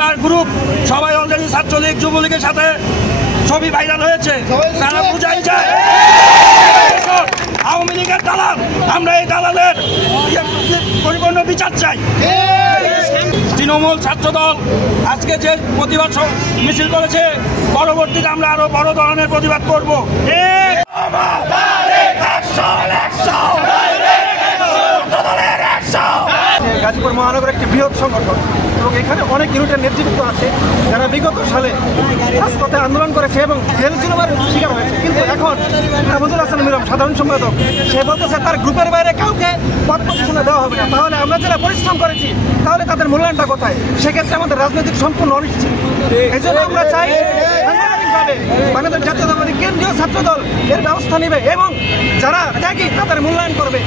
তার গ্রুপ সবাই অলরেডি ছাত্রলীগ যুবলীগের সাথে ছবি ভাইরাল হয়েছে। তারা বুঝাই যায় আওয়ামী লীগের দালাল। আমরা এই দালালের পরিপূর্ণ বিচার চাই। তৃণমূল ছাত্রদল আজকে যে প্রতিবাদ মিছিল করেছে, পরবর্তীতে আমরা আরো বড় ধরনের প্রতিবাদ করব। গাজীপুর মহানগর একটি বৃহৎ সংগঠন এবং এখানে অনেক ইউনিটের নেতৃত্ব আছে যারা বিগত সালে রাজপথে আন্দোলন করেছে এবং জেল জুলুমের শিকার হয়েছে। কিন্তু এখন আহমদুল হাসান মিরম সাধারণ সম্পাদক সে বলতেছে তার গ্রুপের বাইরে কাউকে পদ প্রদর্শনে দেওয়া হবে না। তাহলে আমরা যারা পরিশ্রম করেছি তাহলে তাদের মূল্যায়নটা কোথায়? সেক্ষেত্রে আমাদের রাজনৈতিক সম্পূর্ণ অনিশ্চিত। এই জন্য আমরা চাই বাংলাদেশ জাতীয়তাবাদী কেন্দ্রীয় ছাত্রদল এর ব্যবস্থা নেবে এবং যারা ত্যাগী তাদের মূল্যায়ন করবে।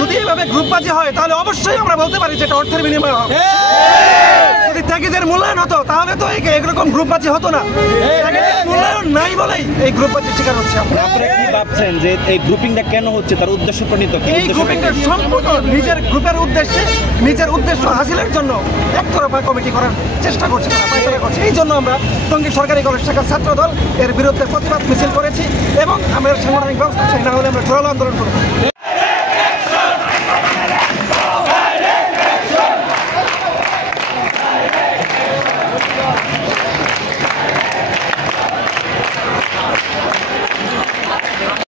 যদি এভাবে গ্রুপবাজি হয় তাহলে অবশ্যই আমরা বলতে পারি যেটা অর্থের বিনিময় হবে। যদি ত্যাগীদের মূল্যায়ন হতো তাহলে তো এরকম গ্রুপবাজি হতো না। মূল্যায়ন নাই বলেই এই গ্রুপবাজির শিকার হচ্ছে। আপনারা কি ভাবছেন যে এই গ্রুপিংটা কেন হচ্ছে, তার উদ্দেশ্য প্রণীত? এই গ্রুপিংটা সম্পূর্ণ নিজের গ্রুপের উদ্দেশ্যে, নিজের উদ্দেশ্য হাসিলের জন্য একতরফা কমিটি করার চেষ্টা করছে, পায়তারা করছে। এই জন্য আমরা টঙ্গী সরকারি কলেজ শাখার ছাত্রদল এর বিরুদ্ধে প্রতিবাদ মিছিল করেছি এবং আমরা সাংগঠনিক ব্যবস্থা চাই, না হলে আমরা জোরালো আন্দোলন করব।